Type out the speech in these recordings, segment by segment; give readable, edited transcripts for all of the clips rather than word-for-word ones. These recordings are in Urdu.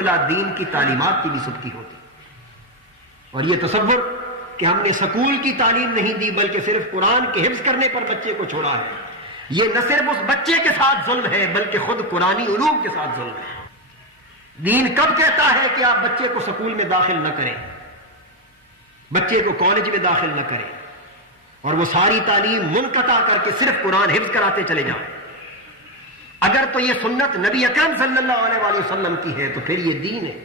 دین کی تعلیمات کی بھی سبکی ہوتی. اور یہ تصور کہ ہم نے سکول کی تعلیم نہیں دی بلکہ صرف قرآن کے حفظ کرنے پر بچے کو چھوڑا ہے، یہ نہ صرف اس بچے کے ساتھ ظلم ہے بلکہ خود قرآنی علوم کے ساتھ ظلم ہے. دین کب کہتا ہے کہ آپ بچے کو سکول میں داخل نہ کریں، بچے کو کالج میں داخل نہ کریں اور وہ ساری تعلیم منقطع کر کے صرف قرآن حفظ کراتے چلے جائیں؟ اگر تو یہ سنت نبی اکرم صلی اللہ علیہ وآلہ وسلم کی ہے تو پھر یہ دین ہے.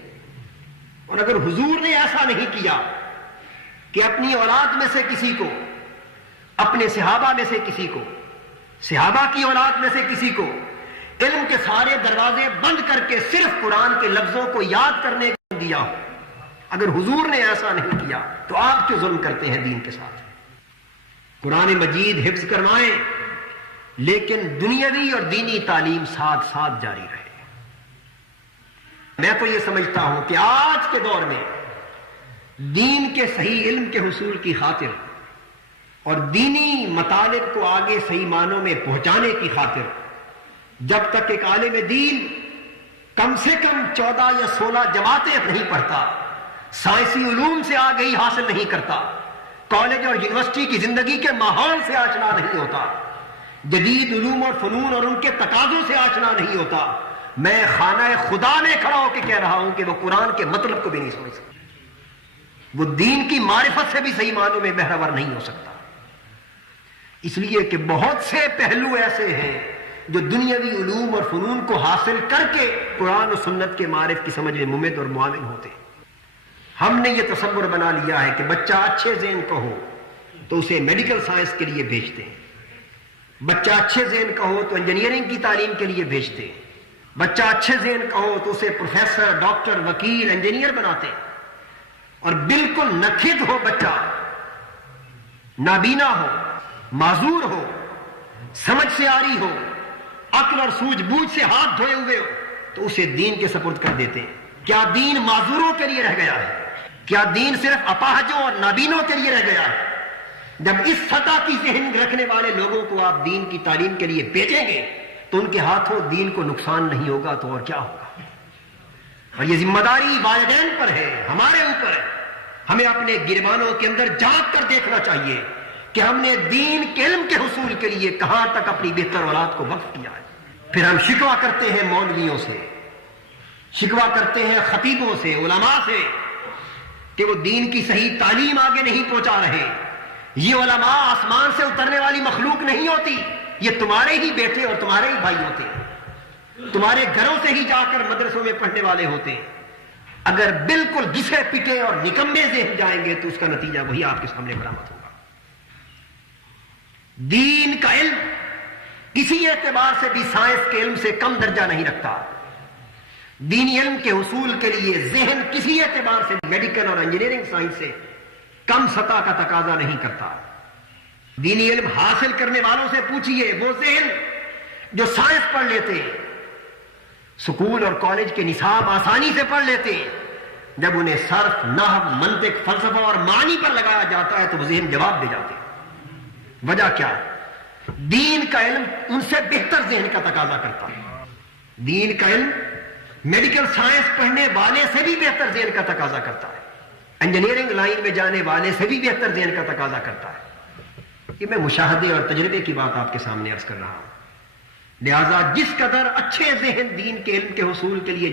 اور اگر حضور نے ایسا نہیں کیا کہ اپنی اولاد میں سے کسی کو، اپنے صحابہ میں سے کسی کو، صحابہ کی اولاد میں سے کسی کو علم کے سارے دروازے بند کر کے صرف قرآن کے لفظوں کو یاد کرنے کو دیا ہو، اگر حضور نے ایسا نہیں کیا تو آپ کیوں ظلم کرتے ہیں دین کے ساتھ؟ قرآن مجید حفظ کروائیں لیکن دنیاوی اور دینی تعلیم ساتھ ساتھ جاری رہے. میں تو یہ سمجھتا ہوں کہ آج کے دور میں دین کے صحیح علم کے حصول کی خاطر اور دینی مطالب کو آگے صحیح معنوں میں پہنچانے کی خاطر جب تک ایک عالم دین کم سے کم 14 یا 16 جماعتیں نہیں پڑھتا، سائنسی علوم سے آگہی حاصل نہیں کرتا، کالج اور یونیورسٹی کی زندگی کے ماحول سے آشنا نہیں ہوتا، جدید علوم اور فنون اور ان کے تقاضوں سے آشنا نہیں ہوتا، میں خانہ خدا میں کھڑا ہو کے کہہ رہا ہوں کہ وہ قرآن کے مطلب کو بھی نہیں سمجھ سکتا، وہ دین کی معرفت سے بھی صحیح معنوں میں بہرور نہیں ہو سکتا. اس لیے کہ بہت سے پہلو ایسے ہیں جو دنیاوی علوم اور فنون کو حاصل کر کے قرآن و سنت کے معرف کی سمجھ میں ممد اور معاون ہوتے ہیں. ہم نے یہ تصور بنا لیا ہے کہ بچہ اچھے ذہن کا ہو تو اسے میڈیکل سائنس کے لیے بھیجتے ہیں، بچہ اچھے ذہن کا ہو تو انجینئرنگ کی تعلیم کے لیے بھیجتے ہیں، بچہ اچھے ذہن کا ہو تو اسے پروفیسر، ڈاکٹر، وکیل، انجینئر بناتے ہیں. اور بالکل نکھد ہو بچہ، نابینا ہو، معذور ہو، سمجھ سے آری ہو، عقل اور سوجھ بوجھ سے ہاتھ دھوئے ہوئے ہو تو اسے دین کے سپرد کر دیتے ہیں. کیا دین معذوروں کے لیے رہ گیا ہے؟ کیا دین صرف اپاہجوں اور نابینوں کے لیے رہ گیا ہے؟ جب اس سطح کی ذہن رکھنے والے لوگوں کو آپ دین کی تعلیم کے لیے بھیجیں گے تو ان کے ہاتھوں دین کو نقصان نہیں ہوگا تو اور کیا ہوگا. اور یہ ذمہ داری والدین پر ہے، ہمارے اوپر ہے. ہمیں اپنے گربانوں کے اندر جھانک کر دیکھنا چاہیے کہ ہم نے دین کے علم کے حصول کے لیے کہاں تک اپنی بہتر اولاد کو وقف کیا ہے. پھر ہم شکوہ کرتے ہیں مولویوں سے، شکوہ کرتے ہیں خطیبوں سے، علماء سے کہ وہ دین کی صحیح تعلیم آگے نہیں پہنچا رہے. یہ علماء آسمان سے اترنے والی مخلوق نہیں ہوتی، یہ تمہارے ہی بیٹے اور تمہارے ہی بھائی ہوتے ہیں، تمہارے گھروں سے ہی جا کر مدرسوں میں پڑھنے والے ہوتے ہیں. اگر بالکل گھسے پٹے اور نکمے ذہن جائیں گے تو اس کا نتیجہ وہی آپ کے سامنے برآمد ہوگا. دین کا علم کسی اعتبار سے بھی سائنس کے علم سے کم درجہ نہیں رکھتا. دینی علم کے حصول کے لیے ذہن کسی اعتبار سے میڈیکل اور انجینئرنگ سائنس سے کم سطح کا تقاضا نہیں کرتا. دینی علم حاصل کرنے والوں سے پوچھئے، وہ ذہن جو سائنس پڑھ لیتے ہیں، سکول اور کالج کے نصاب آسانی سے پڑھ لیتے ہیں، جب انہیں صرف، نحو، منطق، فلسفہ اور معنی پر لگایا جاتا ہے تو وہ ذہن جواب دے جاتے ہیں. وجہ کیا ہے؟ دین کا علم ان سے بہتر ذہن کا تقاضا کرتا ہے. دین کا علم میڈیکل سائنس پڑھنے والے سے بھی بہتر ذہن کا تقاضا کرتا ہے، انجینئرنگ لائن میں جانے والے سے بھی بہتر ذہن کا تقاضا کرتا ہے. یہ میں مشاہدے اور تجربے کی بات آپ کے سامنے عرض کر رہا ہوں. لہذا جس قدر اچھے ذہن دین کے علم کے حصول کے لیے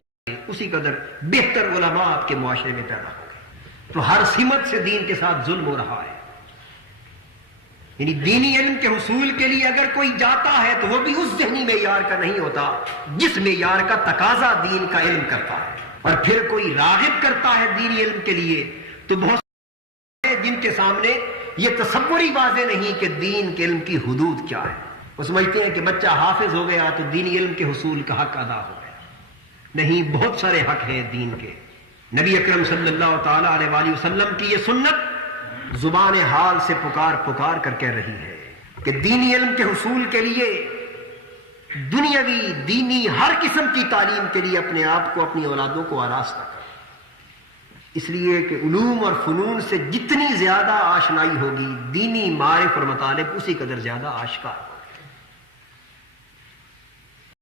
اسی قدر بہتر علماء آپ کے معاشرے میں پیدا ہو گئے. تو ہر سمت سے دین کے ساتھ ظلم ہو رہا ہے. یعنی دینی علم کے حصول کے لیے اگر کوئی جاتا ہے تو وہ بھی اس ذہنی معیار کا نہیں ہوتا جس معیار کا تقاضا دین کا علم کرتا ہے. اور پھر کوئی راغب کرتا ہے دینی علم کے لیے تو بہت سے جن کے سامنے یہ تصور ہی واضح نہیں کہ دین کے علم کی حدود کیا ہے. وہ سمجھتے ہیں کہ بچہ حافظ ہو گیا تو دینی علم کے حصول کا حق ادا ہو گیا. نہیں، بہت سارے حق ہیں دین کے. نبی اکرم صلی اللہ تعالی علیہ وآلہ وسلم کی یہ سنت زبان حال سے پکار پکار کر کہہ رہی ہے کہ دینی علم کے حصول کے لیے، دنیاوی دینی ہر قسم کی تعلیم کے لیے اپنے آپ کو، اپنی اولادوں کو آراستہ کرو. اس لیے کہ علوم اور فنون سے جتنی زیادہ آشنائی ہوگی دینی معارف اور مطالب اسی قدر زیادہ آشکار ہوگا.